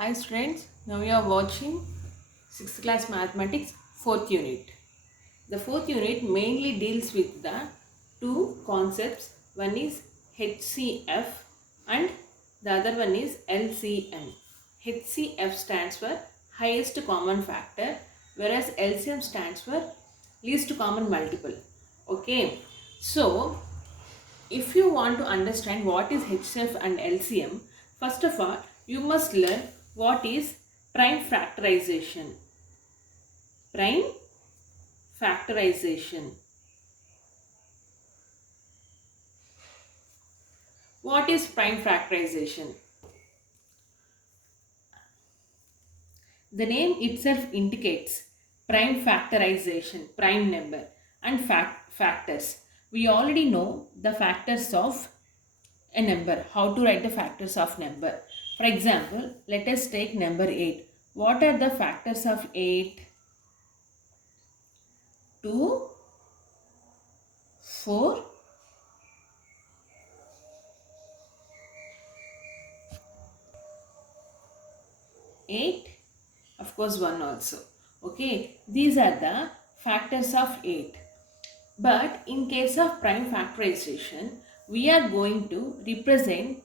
Hi students, now you are watching 6th class mathematics 4th unit. The 4th unit mainly deals with the two concepts. One is HCF and the other one is LCM. HCF stands for highest common factor, whereas LCM stands for least common multiple. Okay, so if you want to understand what is HCF and LCM, first of all, you must learn what is prime factorization. Prime factorization. What is prime factorization? The name itself indicates prime factorization, prime number and factors. We already know the factors of a number, how to write the factors of number. For example, let us take number 8. What are the factors of 8? 2, 4, 8, of course 1 also. Okay, these are the factors of 8. But in case of prime factorization, we are going to represent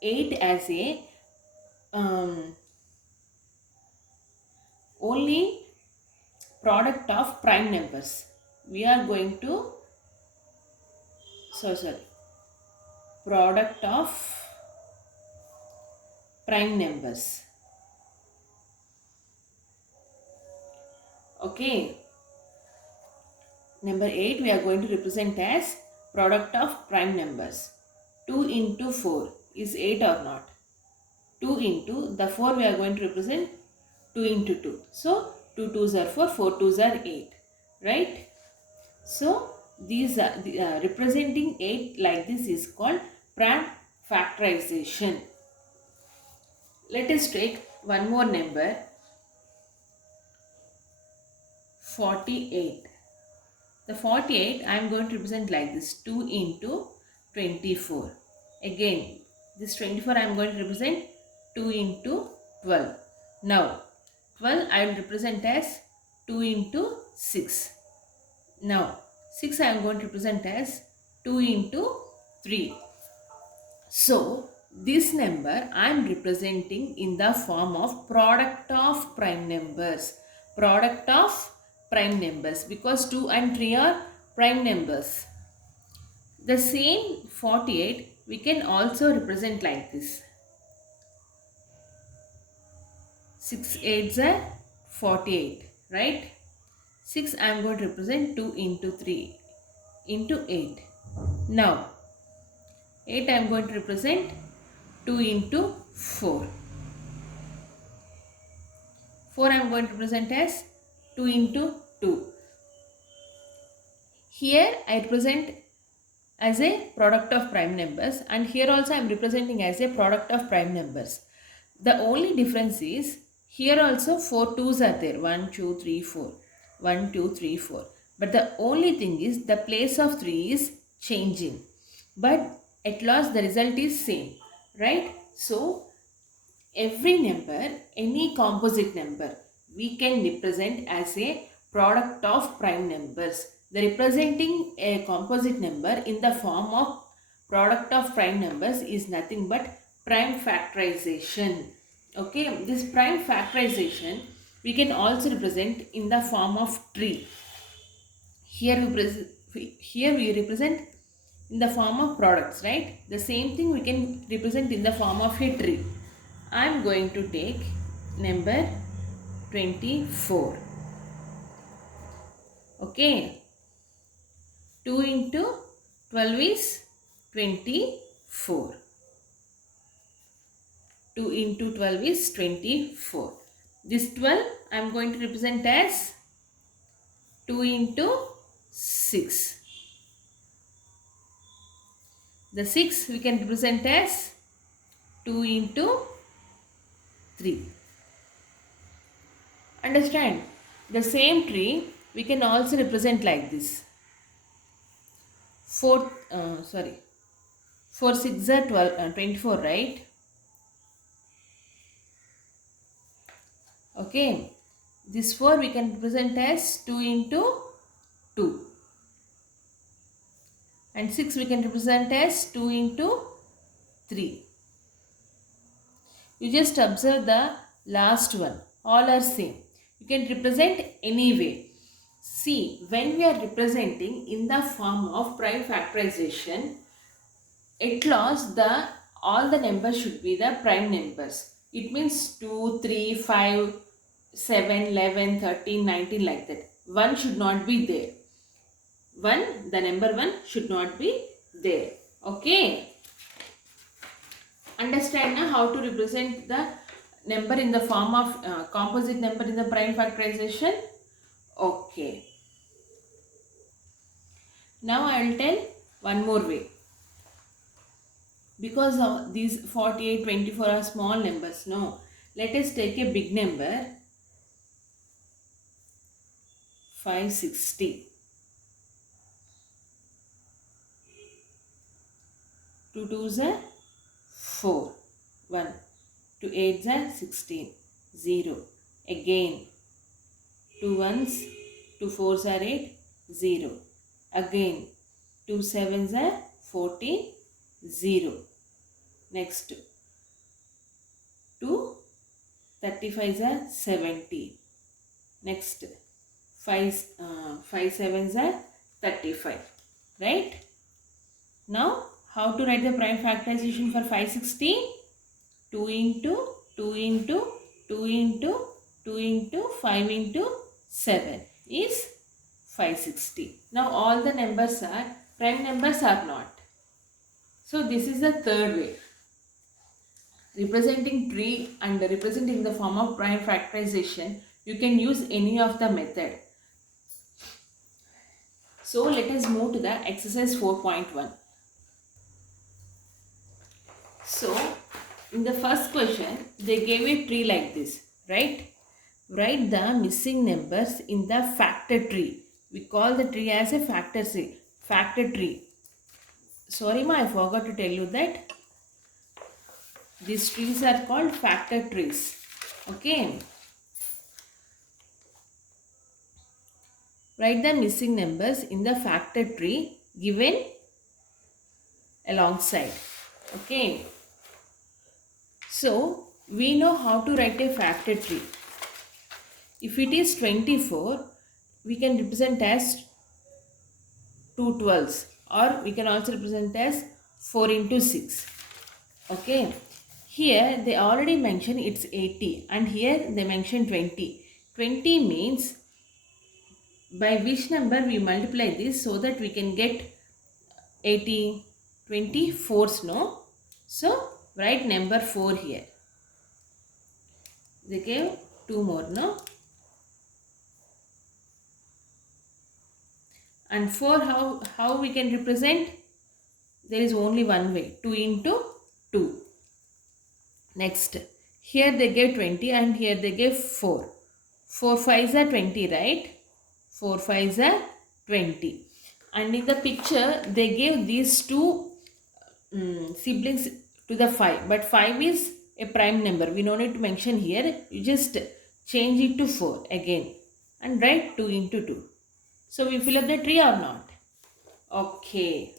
8 as a only product of prime numbers. We are going to product of prime numbers. Okay, number 8 we are going to represent as product of prime numbers. 2 into 4 is 8 or not? 2 into the 4 we are going to represent 2 into 2. So 2 2s are 4, 4 2s are 8, right? So these are representing 8 like this is called prime factorization. Let us take one more number, 48. The 48 I am going to represent like this, 2 into 24. Again this 24 I am going to represent 2 into 12. Now 12 I will represent as 2 into 6. Now 6 I am going to represent as 2 into 3. So this number I am representing in the form of product of prime numbers. Product of prime numbers, because 2 and 3 are prime numbers. The same 48 we can also represent like this. 6 8s are 48, right? 6 I am going to represent 2 into 3 into 8. Now 8 I am going to represent 2 into 4. 4 I am going to represent as 2 into 2. Here I represent as a product of prime numbers, and here also I am representing as a product of prime numbers. The only difference is here also 4 2s are there, 1 2 3 4, 1 2 3 4. But the only thing is the place of 3 is changing, but at last the result is same, right? So every number, any composite number, we can represent as a product of prime numbers. The representing a composite number in the form of product of prime numbers is nothing but prime factorization. Okay, this prime factorization we can also represent in the form of tree. Here we represent in the form of products, right? The same thing we can represent in the form of a tree. I am going to take number 24. Okay. 2 into 12 is 24. 2 into 12 is 24. This 12 I am going to represent as 2 into 6. The 6 we can represent as 2 into 3. Understand? The same tree we can also represent like this. 4 6 are 12, 24, right? Okay, this 4 we can represent as 2 into 2, and 6 we can represent as 2 into 3. You just observe the last one, all are same. You can represent any way. See, when we are representing in the form of prime factorization, at last all the numbers should be the prime numbers. It means 2, 3, 5, 7, 11, 13, 19 like that. 1 should not be there. The number 1 should not be there. Okay. Understand now how to represent the number in the form of composite number in the prime factorization? Okay. Now I will tell one more way. Because these 48, 24 are small numbers. No. Let us take a big number. 560. 2 2s are 4. 1. 2 8s are 16. 0. Again. 2 1s, 2 4s are 8. 0. Again. 2 7s are 14. 0. Next. 2 35s are 70. Next. 5 7s are 35. Right? Now, how to write the prime factorization for 560? 2 into 2 into 2 into 2 into 5 into 7 is 560. Now, all the numbers are prime numbers or not. So, this is the third way. Representing tree and representing the form of prime factorization, you can use any of the method. So, let us move to the exercise 4.1. So, in the first question, they gave a tree like this, right? Write the missing numbers in the factor tree. We call the tree as a factor tree. Sorry ma, I forgot to tell you that these trees are called factor trees. Okay. Write the missing numbers in the factor tree given alongside. Okay. So, we know how to write a factor tree. If it is 24, we can represent as 2 12s, or we can also represent as 4 into 6. Okay. Here they already mentioned it's 80 and here they mention 20. 20 means by which number we multiply this so that we can get 80, 24s, no? So, write number 4 here. They gave 2 more, no? And 4, how we can represent? There is only one way, 2 into 2. Next, here they gave 20 and here they gave 4. 4 5s are 20, right? 4 5s are 20. And in the picture, they gave these two siblings to the 5. But 5 is a prime number. We don't need to mention here. You just change it to 4 again. And write 2 into 2. So, we fill up the tree or not? Okay.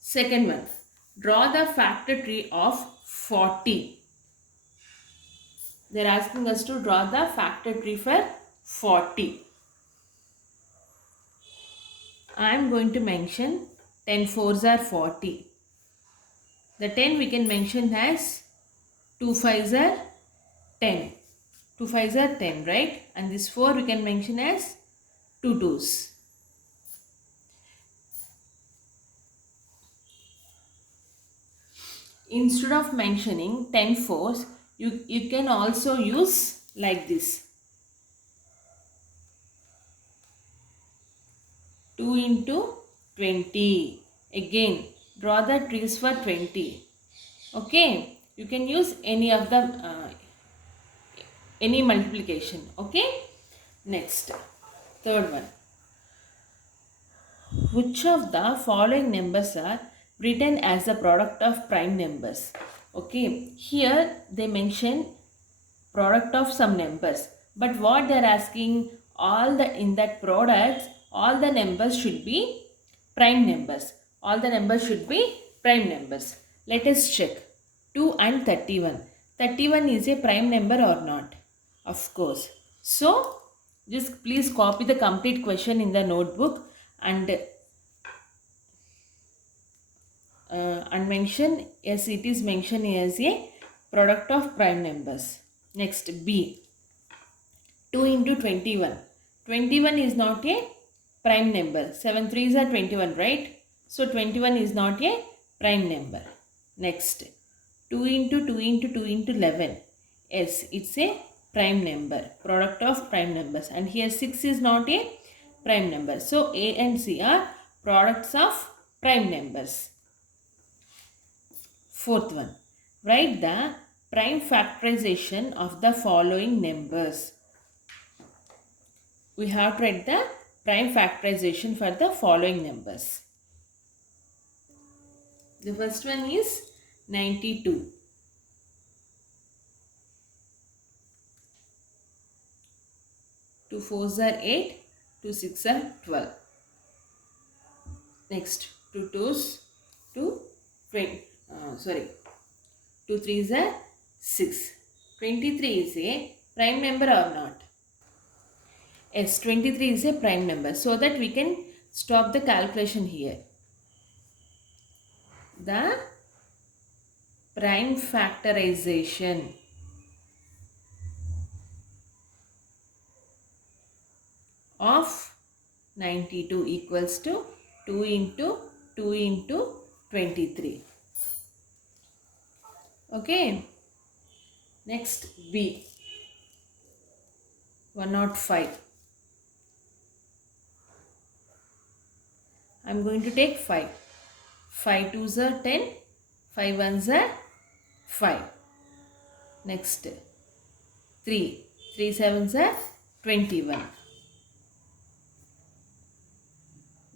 Second one. Draw the factor tree of 40. They are asking us to draw the factor tree for 40. I am going to mention 10 4s are 40. The 10 we can mention as 2 5s are 10. 2 5s are 10, right? And this 4 we can mention as 2 2s. Instead of mentioning 10 4s, you can also use like this. 2 into 20. Again, draw the trees for 20. Okay. You can use any of the any multiplication. Okay. Next, third one. Which of the following numbers are written as the product of prime numbers? Okay. Here they mention product of some numbers. But what they are asking, in that products, all the numbers should be prime numbers. All the numbers should be prime numbers. Let us check. 2 and 31. 31 is a prime number or not? Of course. So, just please copy the complete question in the notebook and mention, yes, it is mentioned as a product of prime numbers. Next, B. 2 into 21. 21 is not a prime number. 7 3s are 21, right? So, 21 is not a prime number. Next, 2 into 2 into 2 into 11. Yes, it's a prime number. Product of prime numbers. And here 6 is not a prime number. So, A and C are products of prime numbers. Fourth one, write the prime factorization of the following numbers. We have to write the prime factorization for the following numbers. The first one is 92. Two 4s are 8, 2 6s are 12. Next, 2 2s, 2 3s are 6. 23 is a prime number or not? Yes, 23 is a prime number. So that we can stop the calculation here. The prime factorization of 92 equals to 2 into 2 into 23. Okay. Next, B. 105. I am going to take 5. 5 2s are 10. 5 1s are 5. Next, 3. 3 7s are 21.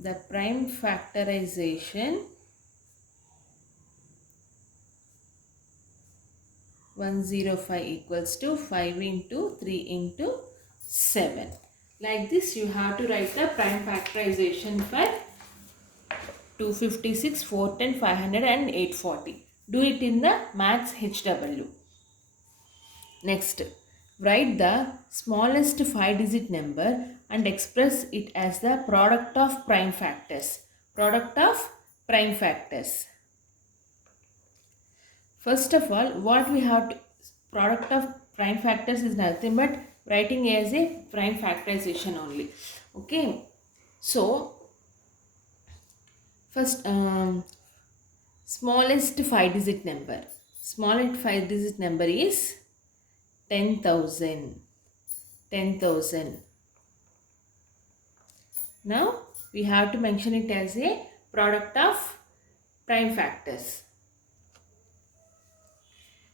The prime factorization 105 equals to 5 into 3 into 7. Like this you have to write the prime factorization for 256, 410, 500 and 840. Do it in the maths HW. Next, write the smallest 5-digit number and express it as the product of prime factors. Product of prime factors. First of all, what we have to, product of prime factors is nothing but writing as a prime factorization only. Okay. So, first, smallest 5-digit number. Smallest 5-digit number is 10,000. 10,000. Now, we have to mention it as a product of prime factors.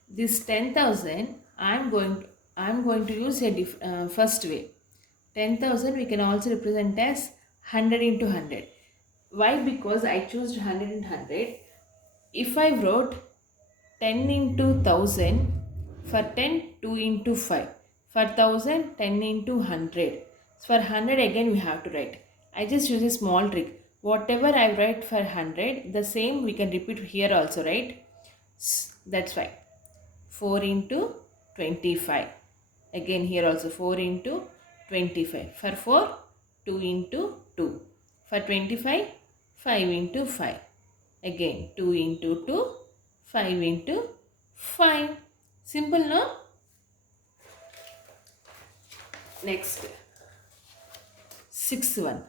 This 10,000, I am going to use a first way. 10,000 we can also represent as 100 into 100. Why? Because I chose 100 and 100. If I wrote 10 into 1000, for 10, 2 into 5. For 1000, 10 into 100. For 100 again we have to write. I just use a small trick. Whatever I write for 100, the same we can repeat here also, right? That's why. 4 into 25. Again here also 4 into 25. For 4, 2 into 2. For 25, 5 into 5. Again 2 into 2, 5 into 5. Simple, no? Next, sixth one.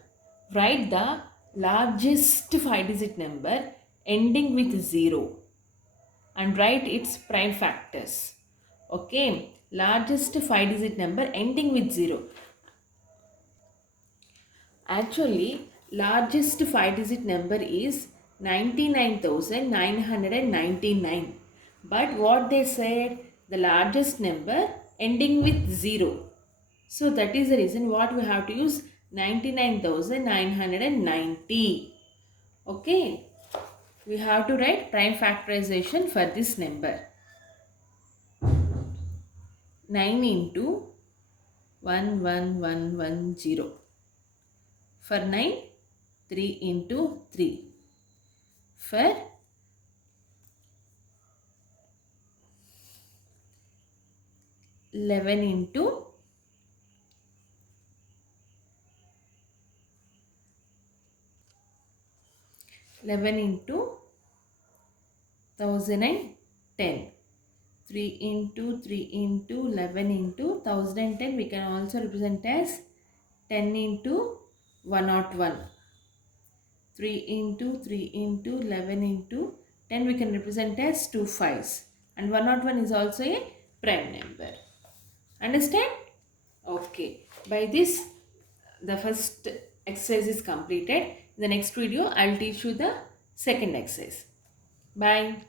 Write the largest 5-digit number ending with 0 and write its prime factors. Okay, largest 5-digit number ending with 0. Actually, largest 5-digit number is 99,999. But what they said, the largest number ending with 0. So that is the reason what we have to use 99,990. Okay. We have to write prime factorization for this number. 9 into 11110. For 9, 3 into 3. For 11 into 11 into 1010. 3 into 3 into 11 into 1010 we can also represent as 10 into 101. 3 into 3 into 11 into 10 we can represent as 2 fives. And 101 is also a prime number. Understand? Okay. By this, the first exercise is completed. In the next video, I will teach you the second exercise. Bye.